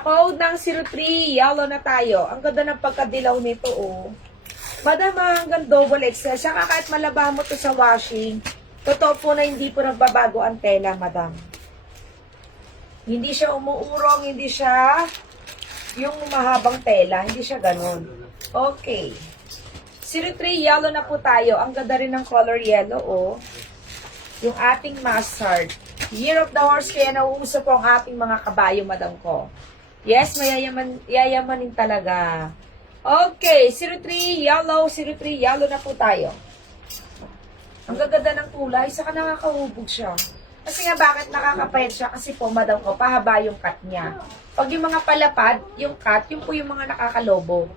Pa-code ng 03, yellow na tayo. Ang ganda ng pagkadilaw nito, oh. Madam, hanggang double XL. Saka kahit malabahan mo to sa washing, totoo po na hindi po nagbabago ang tela, madam. Hindi siya umuurong, hindi siya yung mahabang tela. Hindi siya ganun. Okay. 03, yellow na po tayo. Ang ganda rin ng color yellow, oh. Yung ating mustard. Year of the horse, kaya nauuso po ang ating mga kabayo, madam ko. Yes, yayamanin talaga. Okay, 03, yellow, 03, yellow na po tayo. Ang gaganda ng kulay, saka nakakahubog siya. Kasi nga, bakit nakakapayat siya? Kasi po, madam ko, pahaba yung cut niya. Pag yung mga palapad, yung cut, yung po yung mga nakakalobo.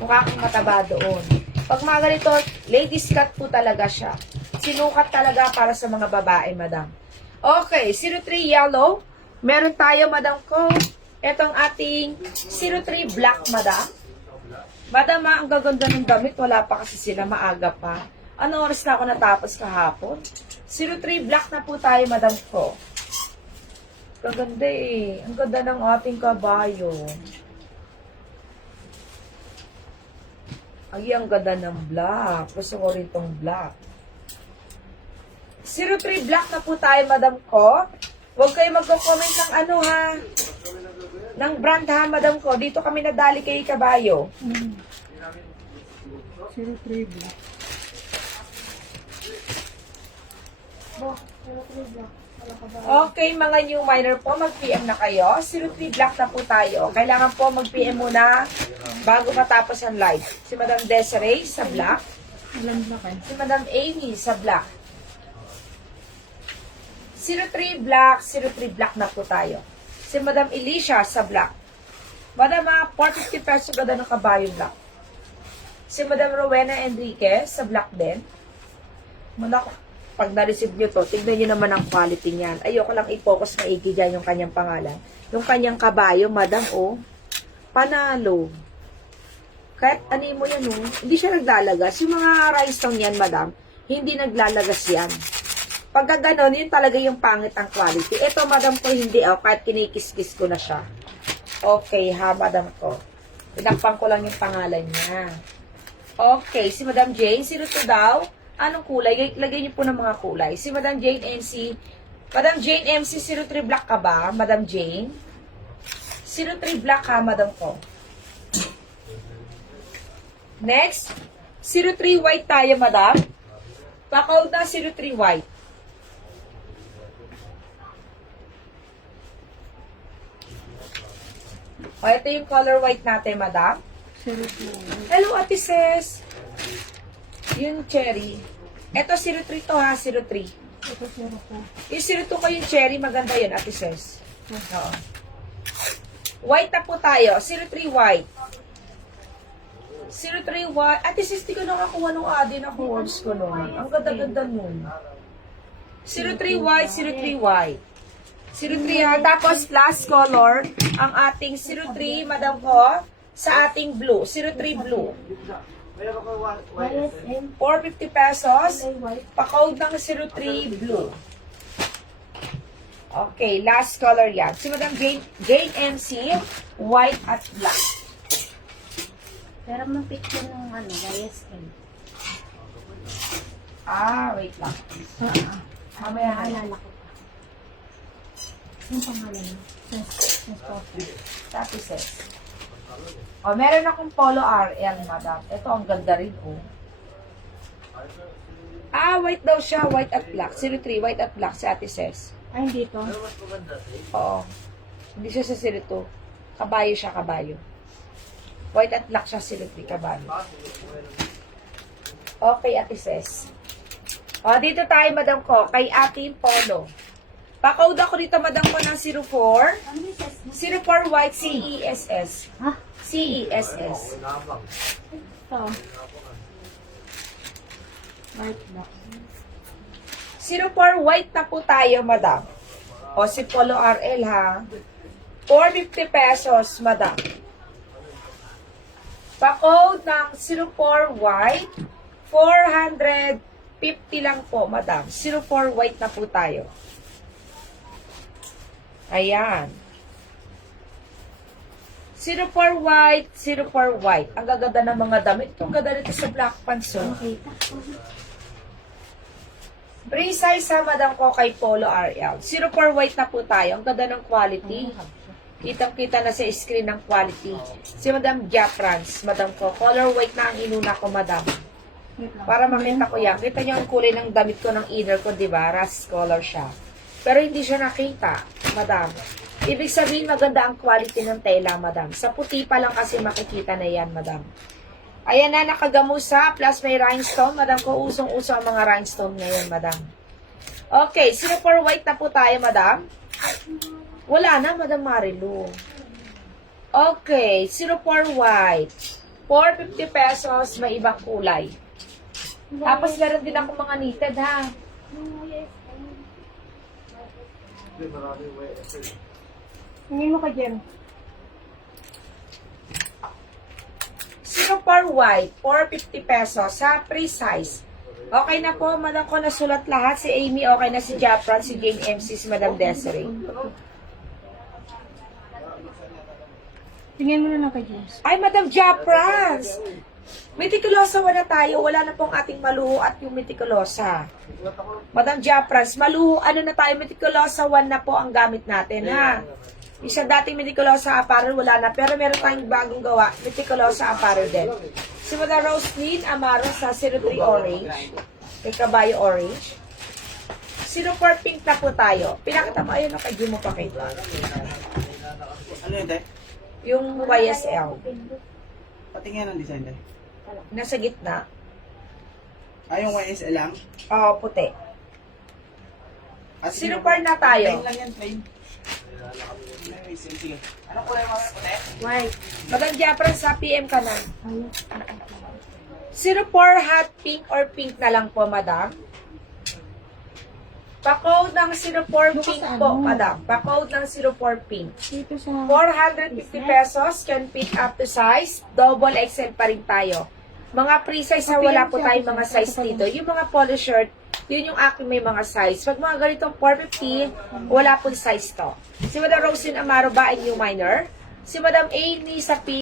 Mukha kang mataba doon. Pag mga ganito, ladies cut po talaga siya. Sinukat talaga para sa mga babae, madam. Okay, 03 yellow. Meron tayo, madam ko. Itong ating 03 black, madam. Madam, ang gaganda ng damit. Wala pa kasi sila, maaga pa. Ano oras na ako natapos kahapon? 03 black na po tayo, madam ko. Gaganda eh. Ang ganda ng ating kabayo. Ay, ang ganda ng black. Gusto ko rin tong black. 03 black na po tayo, madam ko. Huwag kayo magko-comment ng ano ha. Ng brand ha, madam ko. Dito kami nadali kay kabayo. 03 black. Okay, mga new miner po, mag-PM na kayo. 03 black na po tayo. Kailangan po mag-PM muna bago matapos ang live. Si Madam Desiree sa black. Ilan black eh? Si Madam Amy sa black. 03 black, 03 black na po tayo. Si Madam Alicia sa black. Madam, 450 pesos ganda ng kabayo black. Si Madam Rowena Enriquez sa black din. Muna, pag na-receive nyo to, tignan nyo naman ang quality niyan. Ayoko lang i-focus maigi dyan yung kanyang pangalan. Yung kanyang kabayo, madam, oh, panalo. Kahit ano mo yan, oh, hindi siya naglalagas. Yung mga rhinestone yan, madam, hindi naglalagas yan. Pagka ganon, yun talaga yung pangit ang quality. Ito, madam ko, hindi, oh, kahit kinikis-kis ko na siya. Okay, ha, madam ko. Pinakpang ko lang yung pangalan niya. Okay, si Madam Jane, sino to daw? Anong kulay? Lagay niyo po ng mga kulay. Si Madam Jane MC. Madam Jane MC, 03 black ka ba? Madam Jane? 03 black ha, madam ko. Next, 03 white tayo, madam. Pakaw na 03 white. O, ito yung color white natin, madam. 02. Hello, Ate Ses. Yung cherry. Ito, 03 to ha, 03. Ito 04. Yung 02 ko yung cherry, maganda yun, Ate Ses. Oo. White na po tayo. 03 white. 03 white. Ate Ses, di ko nakakuha nung adi na words ko nun. Ang ganda-ganda nun. 03 white, 03 white. 03 ha. Tapos, last color, ang ating 03, madam ko, sa ating blue. 03 blue. 450 pesos. Pa-code ng 03 blue. Okay, last color yan. Si Madam Jane MC, white at black. Pero mapicture ng ano, YSM. Wait lang. Mamaya na. Naalala ko pa. Yung pangalan mo? Tapos says. O, meron akong polo RL, madam. Ito, ang ganda rin, oh. White daw siya. White at black. 03, white at black, si Ate Ses. Ay, hindi to. Oo. Hindi siya sa 02. Kabayo siya, kabayo. White at black siya, 03, kabayo. Okay, Ate Ses. O, dito tayo, madam ko, kay ating polo. Pa-code ako dito, madam ko, ng 04. Ano yung size mo? 04 white, CESS. Ha? CESS. Ito. White black. 04 white na po tayo, madam. O, si Polo RL, ha? 450 pesos, madam. Pa-code ng 04 white, 450 lang po, madam. 04 white na po tayo. Ayan. 04 white, 04 white. Ang gaganda ng mga damit. Itong ganda nito sa black pants, oh. Makita. Pre-size ha, Madam ko kay Polo RL. 04 white na po tayo. Ang ganda ng quality. Kitang-kita na sa screen ng quality. Si Madam Giafrance, Madam ko. Color white na ang inuna ko, Madam. Wait lang. Para makita ko yan. Kita niyo ang kulay ng damit ko ng inner ko, di ba? Rust color siya. Pero hindi siya nakita, Madam. Ibig sabihin, maganda ang quality ng tela, Madam. Sa puti pa lang kasi makikita na yan, Madam. Ayan na, nakagamusa, plus may rhinestone. Madam ko, usong-uso ang mga rhinestone ngayon, Madam. Okay, 04 white na po tayo, Madam. Wala na, Madam Marilu. Okay, 04 white. 450 pesos, may ibang kulay. Tapos meron din ako mga knitted, ha. Tingin mo ka, Jem. 04 white, 450 pesos sa pre-size. Okay na po, Madam ko nasulat lahat. Si Amy, okay na si Japran, si Jane MC, si Madam Desiree. Tingin mo na lang kay James. Ay, Madam Japrans! Meticulosa na tayo. Wala na pong ating maluho at yung meticulosa. Madam Japrans, maluho, ano na tayo, meticulosa 1 na po ang gamit natin, ha? Isa dating meticulosa apparel, wala na. Pero meron tayong bagong gawa, meticulosa apparel din. Si Madam Roslyn Amaro sa 03 orange. May kabayo orange. 04 pink na po tayo. Pinakita mo, ayun, kay Jim mo pakita. Ano yun, te? Yung YSL. Patingin ang design, te. Nasa gitna. Yung YSL lang? Puti. At 04 na tayo. Plain lang yan, plain. Sige. Anong kulay mo, puti? White. Madam Japran, sa PM ka na. Ayun. 04 hot pink or pink na lang po, Madam. Pa-code ng 04 pink po, Madam. Pa-code ng 04 pink. Dito sa... 450 pesos, can pick up to size. Double XL pa rin tayo. Mga pre-size na wala po tayong mga size dito. Yung mga polo shirt, yun yung aking may mga size. Pag mga ganitong 450, wala pong size to. Si Madam Rosin Amaro ba ay new minor? Si Madam Amy sa